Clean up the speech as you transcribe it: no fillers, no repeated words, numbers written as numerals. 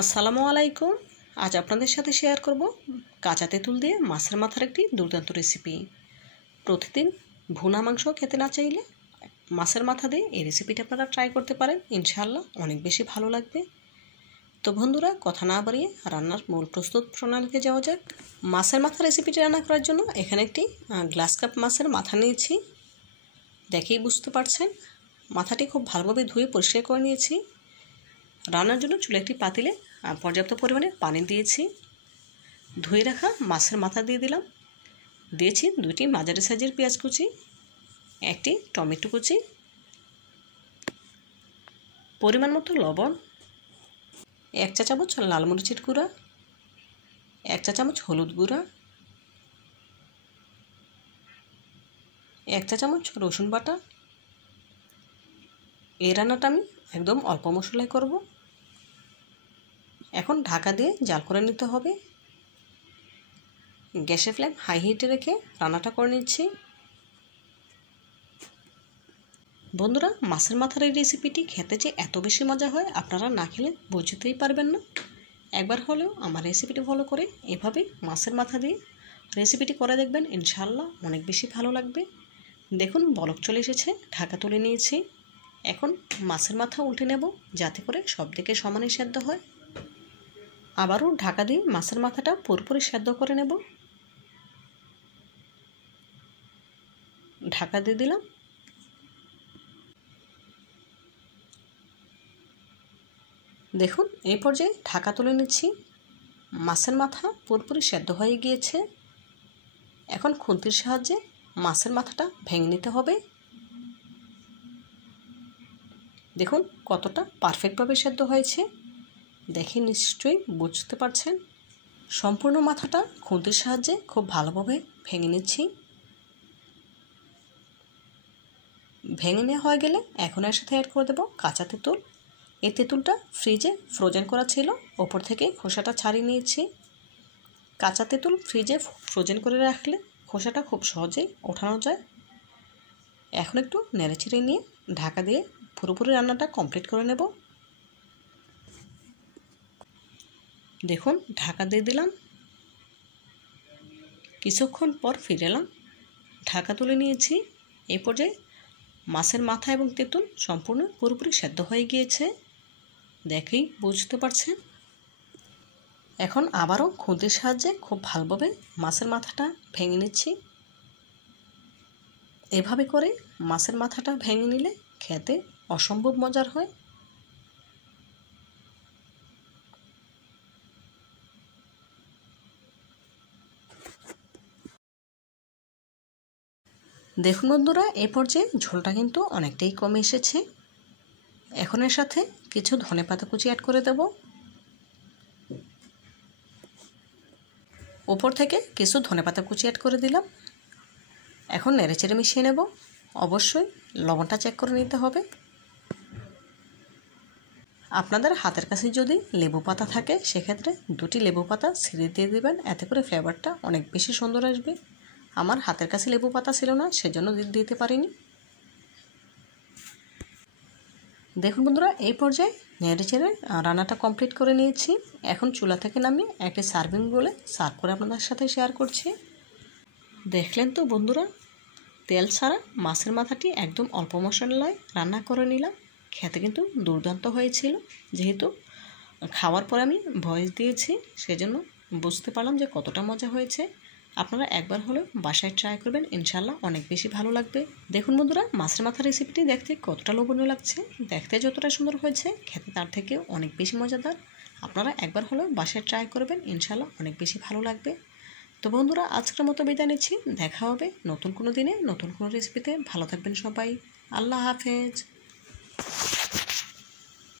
আসসালামু আলাইকুম। আজ আপনাদের সাথে শেয়ার করব কাঁচা তেঁতুল দিয়ে মাছের মাথার একটি দুর্দান্ত রেসিপি। প্রতিদিন ভুনা মাংস খেতে না চাইলে মাছের মাথা দিয়ে এই রেসিপিটা আপনারা ট্রাই করতে পারেন, ইনশাআল্লাহ অনেক বেশি ভালো লাগবে। তো বন্ধুরা, কথা না বাড়িয়ে রান্নার মূল প্রস্তুত প্রণালীতে যাওয়া যাক। মাছের মাথা রেসিপিটি রান্না করার জন্য এখানে একটি গ্লাস কাপ মাছের মাথা নিয়েছি। দেখেই বুঝতে পারছেন, মাথাটি খুব ভালোভাবে ধুয়ে পরিষ্কার করে নিয়েছি। রান্নার জন্য চুলে একটি পাতিলে পর্যাপ্ত পরিমাণে পানি দিয়েছি। ধুয়ে রাখা মাছের মাথা দিয়ে দিলাম। দিয়েছি 2টি মাঝারি সাইজের পেঁয়াজ কুচি, 1টি টমেটো কুচি, পরিমাণ মতো লবণ, 1 চা চামচ লাল মরিচের গুঁড়া, 1 চা চামচ হলুদ গুঁড়া, 1 চা চামচ রসুন বাটা। এই রান্নাটা আমি একদম অল্প মশলায় করব। এখন ঢাকা দিয়ে জাল করে নিতে হবে। গ্যাসের ফ্লেম হাই হিটে রেখে রান্নাটা করে নিচ্ছি। বন্ধুরা, মাছের মাথার এই রেসিপিটি খেতে যে এত বেশি মজা হয় আপনারা না খেলে বুঝতেই পারবেন না। একবার হলেও আমার রেসিপিটি ফলো করে এভাবে মাছের মাথা দিয়ে রেসিপিটি করে দেখবেন, ইনশাআল্লাহ অনেক বেশি ভালো লাগবে। দেখুন বলক চলে এসেছে, ঢাকা তুলে নিয়েছি। এখন মাছের মাথা উল্টে নেব যাতে করে সব দিকে সমানে সেদ্ধ হয়। আবারও ঢাকা দিয়ে মাছের মাথাটা পুরোপুরি সেদ্ধ করে নেব। ঢাকা দিয়ে দিলাম। দেখুন এই পর্যায়ে ঢাকা তুলে নিচ্ছি। মাছের মাথা পুরোপুরি সেদ্ধ হয়ে গিয়েছে। এখন খুন্তির সাহায্যে মাছের মাথাটা ভেঙে নিতে হবে। দেখুন কতটা পারফেক্টভাবে সেদ্ধ হয়েছে, দেখে নিশ্চয়ই বুঝতে পারছেন। সম্পূর্ণ মাথাটা খুন্তির সাহায্যে খুব ভালোভাবে ভেঙে নিচ্ছি। ভেঙে নেওয়া হয়ে গেলে এখন এর সাথে অ্যাড করে দেব কাঁচা তেঁতুল। এই তেঁতুলটা ফ্রিজে ফ্রোজেন করা ছিল, ওপর থেকে খোসাটা ছাড়িয়ে নিয়েছি। কাঁচা তেঁতুল ফ্রিজে ফ্রোজেন করে রাখলে খোসাটা খুব সহজেই ওঠানো যায়। এখন একটু নেড়েচেড়ে নিয়ে ঢাকা দিয়ে পুরোপুরি রান্নাটা কমপ্লিট করে নেব। দেখুন ঢাকা দিয়ে দিলাম। কিছুক্ষণ পর ফিরে এলাম, ঢাকা তুলে নিয়েছি। এই পর্যায়ে মাছের মাথা এবং তেঁতুল সম্পূর্ণ পুরোপুরি সেদ্ধ হয়ে গিয়েছে, দেখেই বুঝতে পারছেন। এখন আবারও খুন্তির সাহায্যে খুব ভালোভাবে মাছের মাথাটা ভেঙে নিচ্ছি। এভাবে করে মাছের মাথাটা ভেঙে নিলে খেতে অসম্ভব মজার হয়। দেখুন বন্ধুরা, এই পর্যায়ে ঝোলটা কিন্তু অনেকটাই কমে এসেছে। এখন এর সাথে কিছু ধনেপাতা কুচি অ্যাড করে দেব। উপর থেকে কিছু ধনেপাতা কুচি অ্যাড করে দিলাম। এখন নেড়েচেড়ে মিশিয়ে নেব। অবশ্যই লবণটা চেক করে নিতে হবে। আপনাদের হাতের কাছে যদি লেবু পাতা থাকে সেক্ষেত্রে 2টি লেবু পাতা ছিঁড়ে দিয়ে দেবেন, এতে করে ফ্লেভারটা অনেক বেশি সুন্দর আসবে। আমার হাতের কাছে লেবু পাতা ছিল না, সেজন্য দিতে পারিনি। দেখুন বন্ধুরা, এই পর্যায়ে নেড়েচেড়ে রান্নাটা কমপ্লিট করে নিয়েছি। এখন চুলা থেকে নামিয়ে একটি সার্ভিং বলে সার্ভ করে আপনাদের সাথে শেয়ার করছি। দেখলেন তো বন্ধুরা, তেল ছাড়া মাছের মাথাটি একদম অল্প মশলায় রান্না করে নিলাম। খেতে কিন্তু দুর্দান্ত হয়েছিল। যেহেতু খাওয়ার পর আমি ভয়েস দিয়েছি, সেজন্য বুঝতে পারলাম যে কতটা মজা হয়েছে। আপনারা একবার হলেও বাসায় ট্রাই করবেন, ইনশাআল্লাহ অনেক বেশি ভালো লাগবে। দেখুন বন্ধুরা, মাছের মাথা রেসিপিটি দেখতে কতটা লোভনীয় লাগছে। দেখতে যতটা সুন্দর হয়েছে, খেতে তার থেকেও অনেক বেশি মজাদার। আপনারা একবার হলেও বাসায় ট্রাই করবেন, ইনশাআল্লাহ অনেক বেশি ভালো লাগবে। তো বন্ধুরা, আজকের মতো বিদায় নিচ্ছি। দেখা হবে নতুন কোনো দিনে নতুন কোনো রেসিপিতে। ভালো থাকবেন সবাই। আল্লাহ হাফেজ।